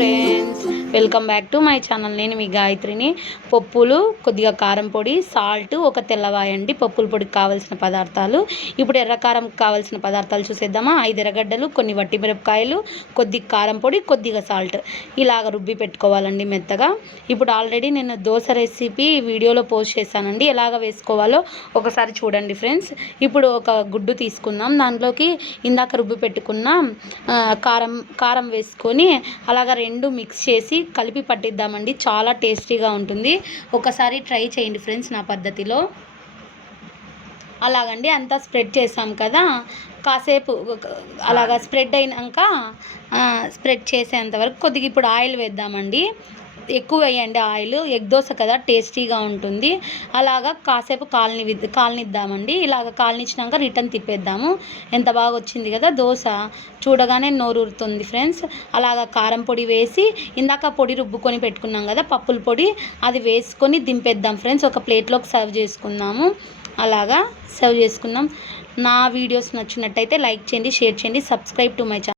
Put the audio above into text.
Friends welcome back to my channel. నేను మీ గాయత్రిని. పప్పులు కొద్దిగా కారం పొడి సాల్ట్ ఒక తెల్లవాయ అండి. పప్పుల పొడికి కావాల్సిన పదార్థాలు. ఇప్పుడు ఎర్రకారం కావాల్సిన పదార్థాలు చూసేద్దామా? ఐదు ఎర్రగడ్డలు కొన్ని వట్టి మిరపకాయలు కొద్దిగా కారం పొడి కొద్దిగా సాల్ట్. ఇలాగ రుబ్బి పెట్టుకోవాలండి మెత్తగా. ఇప్పుడు ఆల్రెడీ నేను దోశ రెసిపీ వీడియోలో పోస్ట్ చేశానండి. ఎలాగ వేసుకోవాలో ఒకసారి చూడండి ఫ్రెండ్స్. ఇప్పుడు ఒక గుడ్డు తీసుకుందాం. దాంట్లోకి ఇందాక రుబ్బి పెట్టుకున్న కారం కారం వేసుకొని అలాగ రెండు మిక్స్ చేసి కలిపి పట్టిద్దామండి. చాలా టేస్టీగా ఉంటుంది. ఒకసారి ట్రై చేయండి ఫ్రెండ్స్ నా పద్ధతిలో. అలాగండి అంతా స్ప్రెడ్ చేసాం కదా. కాసేపు అలాగా స్ప్రెడ్ అయినాక స్ప్రెడ్ చేసేంత వరకు కొద్దిగా ఇప్పుడు ఆయిల్ వేద్దామండి. ఎక్కువ వేయండి ఆయిల్. ఎగ్ దోశ కదా టేస్టీగా ఉంటుంది. అలాగా కాసేపు కాలని కాలనిద్దామండి. ఇలాగ కాలనిచ్చినాక రిటర్న్ తిప్పేద్దాము. ఎంత బాగా వచ్చింది కదా దోశ. చూడగానే నోరూరుతుంది ఫ్రెండ్స్. అలాగా కారం పొడి వేసి ఇందాక పొడి రుబ్బుకొని పెట్టుకున్నాం కదా పప్పుల పొడి అది వేసుకొని దింపేద్దాం ఫ్రెండ్స్. ఒక ప్లేట్లోకి సర్వ్ చేసుకుందాము. అలాగా సర్వ్ చేసుకుందాం నా వీడియోస్ నచ్చినట్టయితే లైక్ చేయండి షేర్ చేయండి సబ్స్క్రైబ్ టు మై ఛానల్